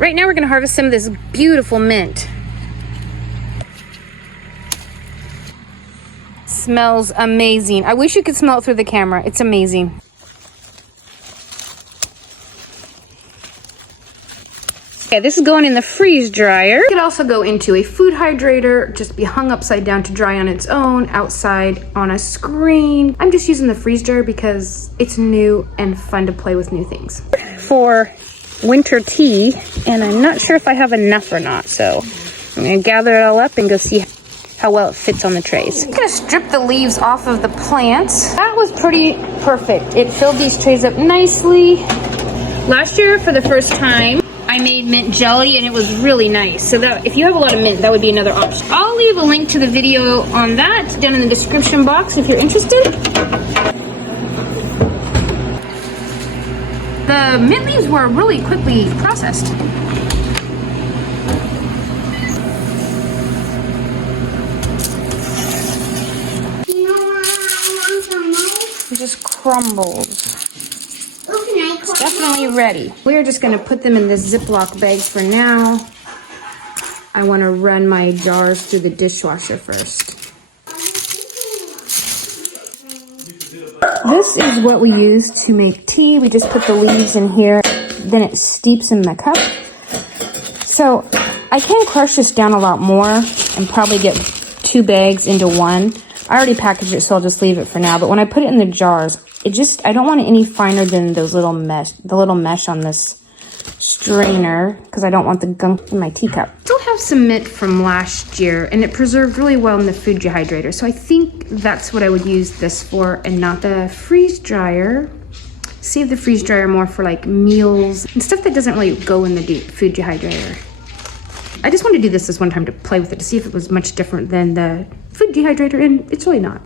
right now we're gonna harvest some of this beautiful mint. Smells amazing. I wish you could smell it through the camera. It's amazing. Okay, this is going in the freeze dryer. It could also go into a food hydrator, just be hung upside down to dry on its own, outside on a screen. I'm just using the freeze dryer because it's new and fun to play with new things. For winter tea, and I'm not sure if I have enough or not, so I'm gonna gather it all up and go see how well it fits on the trays. I'm gonna strip the leaves off of the plants. That was pretty perfect. It filled these trays up nicely. Last year, for the first time, I made mint jelly and it was really nice. So that if you have a lot of mint, that would be another option. I'll leave a link to the video on that down in the description box if you're interested. The mint leaves were really quickly processed. It just crumbles. It's definitely ready. We're just gonna put them in this Ziploc bag for now. I wanna run my jars through the dishwasher first. This is what we use to make tea. We just put the leaves in here, then it steeps in the cup. So I can crush this down a lot more and probably get 2 bags into one. I already packaged it, so I'll just leave it for now. But when I put it in the jars, I don't want it any finer than those little mesh on this strainer, because I don't want the gunk in my teacup. I still have some mint from last year, and it preserved really well in the food dehydrator. So I think that's what I would use this for, and not the freeze dryer. Save the freeze dryer more for like meals and stuff that doesn't really go in the food dehydrator. I just wanted to do this one time to play with it, to see if it was much different than the food dehydrator, and it's really not.